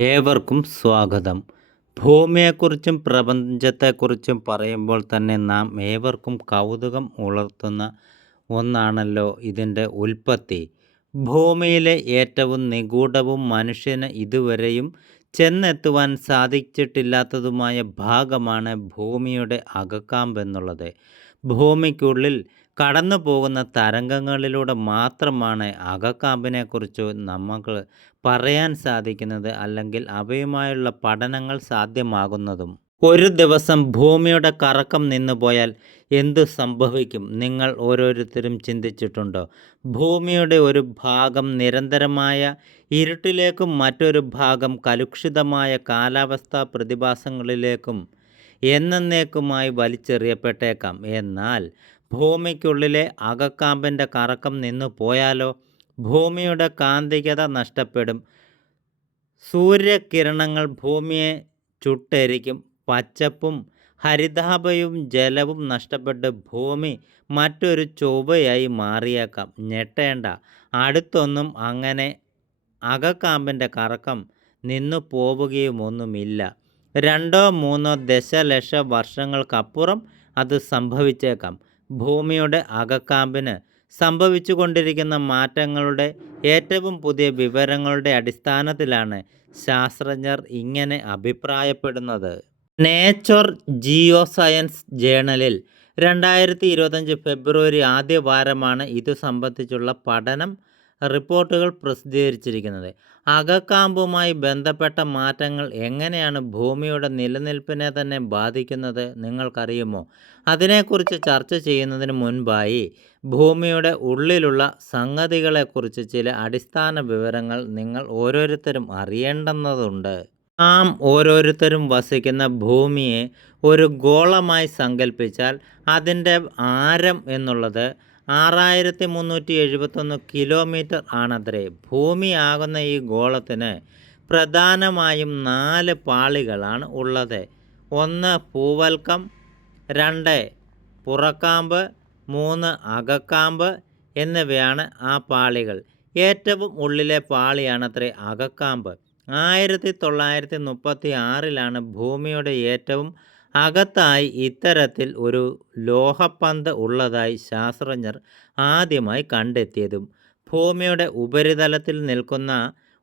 ഏവർക്കും സ്വാഗതം. ഭൂമിയെക്കുറിച്ചും പ്രപഞ്ചത്തെക്കുറിച്ചും പറയുമ്പോൾ തന്നെ നാം ഏവർക്കും കൗതുകം ഉളർത്തുന്ന ഒന്നാണല്ലോ ഇതിന്റെ ഉൽപ്പത്തി. ഭൂമിയിലെ ഏറ്റവും നിഗൂഢവും മനുഷ്യന് ഇതുവരെയും ചെന്നെത്തുവാൻ സാധിച്ചിട്ടില്ലാത്തതുമായ ഭാഗമാണ് ഭൂമിയുടെ അകക്കാമ്പെന്നുള്ളത്. ഭൂമിക്കുള്ളിൽ കടന്നു പോകുന്ന തരംഗങ്ങളിലൂടെ മാത്രമാണ് അകക്കാമ്പിനെക്കുറിച്ച് നമുക്ക് പറയാൻ സാധിക്കുന്നത് അല്ലെങ്കിൽ അവയുമായുള്ള പഠനങ്ങൾ സാധ്യമാകുന്നതും. ഒരു ദിവസം ഭൂമിയുടെ കറക്കം നിന്നുപോയാൽ എന്തു സംഭവിക്കും? നിങ്ങൾ ഓരോരുത്തരും ചിന്തിച്ചിട്ടുണ്ടോ? ഭൂമിയുടെ ഒരു ഭാഗം നിരന്തരമായ ഇരുട്ടിലേക്കും മറ്റൊരു ഭാഗം കലുഷിതമായ കാലാവസ്ഥാ പ്രതിഭാസങ്ങളിലേക്കും എന്നേക്കുമായി വലിച്ചെറിയപ്പെട്ടേക്കാം. എന്നാൽ ഭൂമിക്കുള്ളിലെ അകക്കാമ്പിന്റെ കറക്കം നിന്നു പോയാലോ? ഭൂമിയുടെ കാന്തികത നഷ്ടപ്പെടും. സൂര്യകിരണങ്ങൾ ഭൂമിയെ ചുട്ടരിക്കും. പച്ചപ്പും ഹരിതാപയും ജലവും നഷ്ടപ്പെട്ട് ഭൂമി മറ്റൊരു ചൊവ്വയായി മാറിയേക്കാം. ഞെട്ടേണ്ട. അടുത്തൊന്നും അങ്ങനെ അകക്കാമ്പിന്റെ കറക്കം നിന്നു പോവുകയുമൊന്നുമില്ല. രണ്ടോ മൂന്നോ ദശലക്ഷ വർഷങ്ങൾക്കപ്പുറം അത് സംഭവിച്ചേക്കാം. ഭൂമിയുടെ അകക്കാമ്പിന് സംഭവിച്ചുകൊണ്ടിരിക്കുന്ന മാറ്റങ്ങളുടെ ഏറ്റവും പുതിയ വിവരങ്ങളുടെ അടിസ്ഥാനത്തിലാണ് ശാസ്ത്രജ്ഞർ ഇങ്ങനെ അഭിപ്രായപ്പെടുന്നത്. നേച്ചർ ജിയോ സയൻസ് ജേണലിൽ രണ്ടായിരത്തി ഇരുപത്തഞ്ച് ഫെബ്രുവരി ആദ്യ വാരമാണ് ഇതു സംബന്ധിച്ചുള്ള പഠനം റിപ്പോർട്ടുകൾ പ്രസിദ്ധീകരിച്ചിരിക്കുന്നത്. അകക്കാമ്പുമായി ബന്ധപ്പെട്ട മാറ്റങ്ങൾ എങ്ങനെയാണ് ഭൂമിയുടെ നിലനിൽപ്പിനെ തന്നെ ബാധിക്കുന്നത് നിങ്ങൾക്കറിയുമോ? അതിനെക്കുറിച്ച് ചർച്ച ചെയ്യുന്നതിന് മുൻപായി ഭൂമിയുടെ ഉള്ളിലുള്ള സംഗതികളെക്കുറിച്ച് ചില അടിസ്ഥാന വിവരങ്ങൾ നിങ്ങൾ ഓരോരുത്തരും അറിയേണ്ടുന്നതുണ്ട്. നാം ഓരോരുത്തരും വസിക്കുന്ന ഭൂമിയെ ഒരു ഗോളമായി സങ്കല്പിച്ചാൽ അതിന്റെ ആരം എന്നുള്ളത് ആറായിരത്തി മുന്നൂറ്റി എഴുപത്തൊന്ന് കിലോമീറ്റർ ആണത്രേ. ഭൂമിയാകുന്ന ഈ ഗോളത്തിന് പ്രധാനമായും നാല് പാളികളാണ് ഉള്ളത്. ഒന്ന് പൂവൽക്കം രണ്ട് പുറക്കാമ്പ് മൂന്ന് അകക്കാമ്പ് എന്നിവയാണ് ആ പാളികൾ. ഏറ്റവും ഉള്ളിലെ പാളിയാണത്രേ അകക്കാമ്പ്. ആയിരത്തി തൊള്ളായിരത്തി മുപ്പത്തി ആറിലാണ് ഭൂമിയുടെ ഏറ്റവും അകത്തായി ഇത്തരത്തിൽ ഒരു ലോഹപ്പന്ത് ഉള്ളതായി ശാസ്ത്രജ്ഞർ ആദ്യമായി കണ്ടെത്തിയതും ഭൂമിയുടെ ഉപരിതലത്തിൽ നിൽക്കുന്ന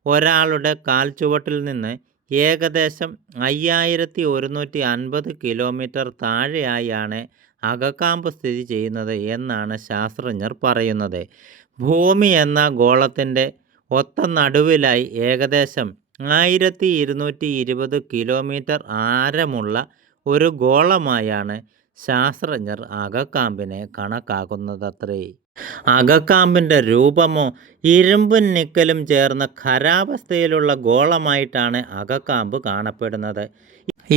ഒരാളുടെ കാൽച്ചുവട്ടിൽ നിന്ന് ഏകദേശം അയ്യായിരത്തി ഒരുന്നൂറ്റി അൻപത് കിലോമീറ്റർ താഴെയായാണ് അകക്കാമ്പ് സ്ഥിതി ചെയ്യുന്നത് എന്നാണ് ശാസ്ത്രജ്ഞർ പറയുന്നത്. ഭൂമി എന്ന ഗോളത്തിന്റെ ഒത്ത നടുവിലായി ഏകദേശം ആയിരത്തി ഇരുന്നൂറ്റി ഇരുപത് കിലോമീറ്റർ ആരമുള്ള ഒരു ഗോളമായാണ് ശാസ്ത്രജ്ഞർ അകക്കാമ്പിനെ കണക്കാക്കുന്നതത്രേ. അകക്കാമ്പിന്റെ രൂപമോ ഇരുമ്പും നിക്കലും ചേർന്ന ഖരാവസ്ഥയിലുള്ള ഗോളമായിട്ടാണ് അകക്കാമ്പ് കാണപ്പെടുന്നത്.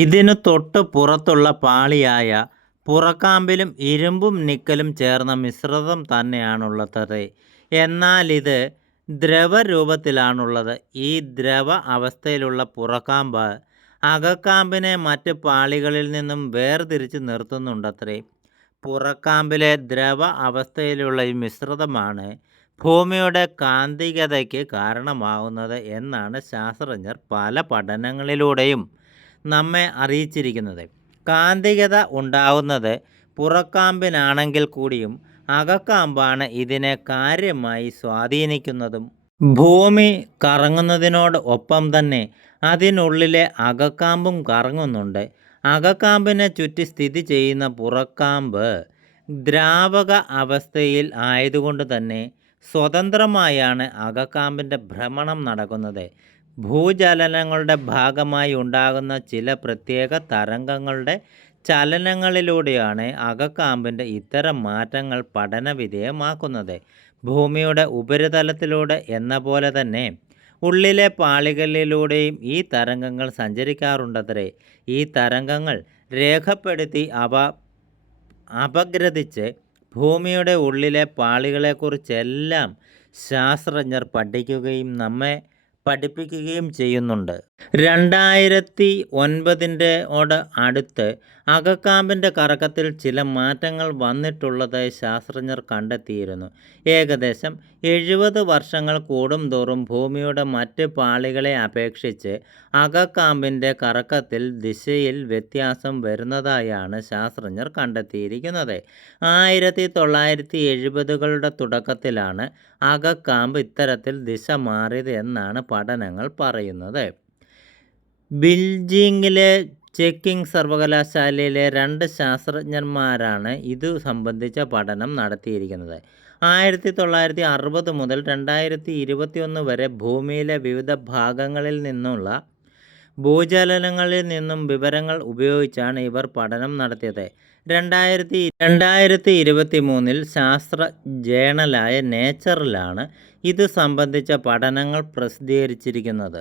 ഇതിനു തൊട്ട് പുറത്തുള്ള പാളിയായ പുറക്കാമ്പിലും ഇരുമ്പും നിക്കലും ചേർന്ന മിശ്രിതം തന്നെയാണുള്ളത് എന്നാൽ ഇത് ദ്രവരൂപത്തിലാണുള്ളത്. ഈ ദ്രവ അവസ്ഥയിലുള്ള പുറക്കാമ്പ് അകക്കാമ്പിനെ മറ്റ് പാളികളിൽ നിന്നും വേർതിരിച്ച് നിർത്തുന്നുണ്ടത്രേ. പുറക്കാമ്പിലെ ദ്രവ അവസ്ഥയിലുള്ള ഈ മിശ്രിതമാണ് ഭൂമിയുടെ കാന്തികതയ്ക്ക് കാരണമാകുന്നത് എന്നാണ് ശാസ്ത്രജ്ഞർ പല പഠനങ്ങളിലൂടെയും നമ്മെ അറിയിച്ചിരിക്കുന്നത്. കാന്തികത ഉണ്ടാകുന്നത് പുറക്കാമ്പിനാണെങ്കിൽ കൂടിയും അകക്കാമ്പാണ് ഇതിനെ കാര്യമായി സ്വാധീനിക്കുന്നതും ഭൂമി കറങ്ങുന്നതിനോട് ഒപ്പം തന്നെ അതിനുള്ളിലെ അകക്കാമ്പും കറങ്ങുന്നുണ്ട്. അകക്കാമ്പിനെ ചുറ്റി സ്ഥിതി ചെയ്യുന്ന പുറക്കാമ്പ് ദ്രാവക അവസ്ഥയിൽ ആയതുകൊണ്ട് തന്നെ സ്വതന്ത്രമായാണ് അകക്കാമ്പിന്റെ ഭ്രമണം നടക്കുന്നത്. ഭൂചലനങ്ങളുടെ ഭാഗമായി ഉണ്ടാകുന്ന ചില പ്രത്യേക തരംഗങ്ങളുടെ ചലനങ്ങളിലൂടെയാണ് അകക്കാമ്പിന്റെ ഇത്തരം മാറ്റങ്ങൾ പഠനവിധേയമാക്കുന്നത്. ഭൂമിയുടെ ഉപരിതലത്തിലൂടെ എന്ന പോലെ തന്നെ ഉള്ളിലെ പാളികളിലൂടെയും ഈ തരംഗങ്ങൾ സഞ്ചരിക്കാറുണ്ടത്രേ. ഈ തരംഗങ്ങൾ രേഖപ്പെടുത്തി അവ അപഗ്രഥിച്ച് ഭൂമിയുടെ ഉള്ളിലെ പാളികളെക്കുറിച്ചെല്ലാം ശാസ്ത്രജ്ഞർ പഠിക്കുകയും നമ്മെ പഠിപ്പിക്കുകയും ചെയ്യുന്നുണ്ട്. രണ്ടായിരത്തി ഒൻപതിന്റെ ഓട് അടുത്ത് അകക്കാമ്പിന്റെ കറക്കത്തിൽ ചില മാറ്റങ്ങൾ വന്നിട്ടുള്ളത് ശാസ്ത്രജ്ഞർ കണ്ടെത്തിയിരുന്നു. ഏകദേശം എഴുപത് വർഷങ്ങൾ കൂടുംതോറും ഭൂമിയുടെ മറ്റ് പാളികളെ അപേക്ഷിച്ച് അകക്കാമ്പിന്റെ കറക്കത്തിൽ ദിശയിൽ വ്യത്യാസം വരുന്നതായാണ് ശാസ്ത്രജ്ഞർ കണ്ടെത്തിയിരിക്കുന്നത്. ആയിരത്തി തൊള്ളായിരത്തി എഴുപതുകളുടെ തുടക്കത്തിലാണ് അകക്കാമ്പ് ഇത്തരത്തിൽ ദിശ മാറിയത് എന്നാണ് പഠനങ്ങൾ പറയുന്നത്. ബിൽജിങ്ങിലെ ചെക്കിംഗ് സർവകലാശാലയിലെ രണ്ട് ശാസ്ത്രജ്ഞന്മാരാണ് ഇതു സംബന്ധിച്ച പഠനം നടത്തിയിരിക്കുന്നത്. ആയിരത്തി തൊള്ളായിരത്തി അറുപത് മുതൽ രണ്ടായിരത്തി ഇരുപത്തിയൊന്ന് വരെ ഭൂമിയിലെ വിവിധ ഭാഗങ്ങളിൽ നിന്നുള്ള ഭൂചലനങ്ങളിൽ നിന്നും വിവരങ്ങൾ ഉപയോഗിച്ചാണ് ഇവർ പഠനം നടത്തിയത്. രണ്ടായിരത്തി രണ്ടായിരത്തി ഇരുപത്തി മൂന്നിൽ ശാസ്ത്ര ജേണലായ നേച്ചറിലാണ് ഇത് സംബന്ധിച്ച പഠനങ്ങൾ പ്രസിദ്ധീകരിച്ചിരിക്കുന്നത്.